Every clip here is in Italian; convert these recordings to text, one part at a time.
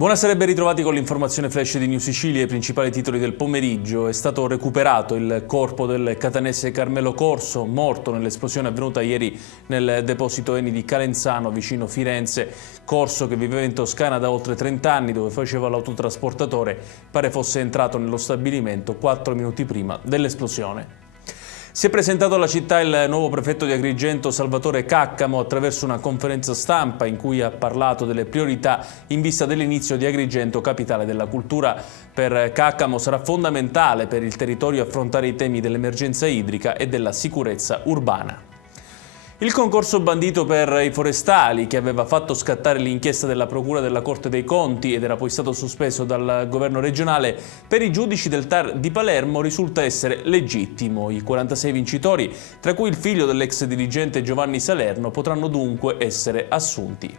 Buonasera e ben ritrovati con l'informazione flash di New Sicilia. I principali titoli del pomeriggio. È stato recuperato il corpo del catanese Carmelo Corso, morto nell'esplosione avvenuta ieri nel deposito Eni di Calenzano, vicino Firenze. Corso, che viveva in Toscana da oltre 30 anni, dove faceva l'autotrasportatore, pare fosse entrato nello stabilimento 4 minuti prima dell'esplosione. Si è presentato alla città il nuovo prefetto di Agrigento Salvatore Caccamo attraverso una conferenza stampa in cui ha parlato delle priorità in vista dell'inizio di Agrigento, capitale della cultura. Per Caccamo sarà fondamentale per il territorio affrontare i temi dell'emergenza idrica e della sicurezza urbana. Il concorso bandito per i forestali, che aveva fatto scattare l'inchiesta della Procura della Corte dei Conti ed era poi stato sospeso dal governo regionale, per i giudici del TAR di Palermo risulta essere legittimo. I 46 vincitori, tra cui il figlio dell'ex dirigente Giovanni Salerno, potranno dunque essere assunti.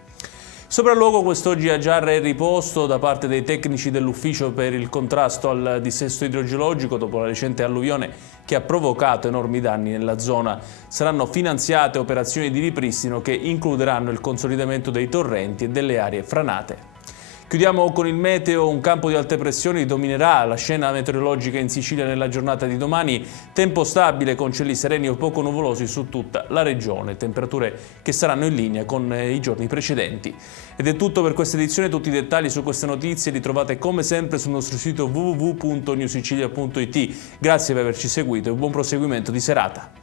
Sopralluogo quest'oggi a Giarra e riposto da parte dei tecnici dell'ufficio per il contrasto al dissesto idrogeologico dopo la recente alluvione che ha provocato enormi danni nella zona. Saranno finanziate operazioni di ripristino che includeranno il consolidamento dei torrenti e delle aree franate. Chiudiamo con il meteo. Un campo di alte pressioni dominerà la scena meteorologica in Sicilia nella giornata di domani. Tempo stabile con cieli sereni o poco nuvolosi su tutta la regione. Temperature che saranno in linea con i giorni precedenti. Ed è tutto per questa edizione. Tutti i dettagli su queste notizie li trovate come sempre sul nostro sito www.newsicilia.it. Grazie per averci seguito e buon proseguimento di serata.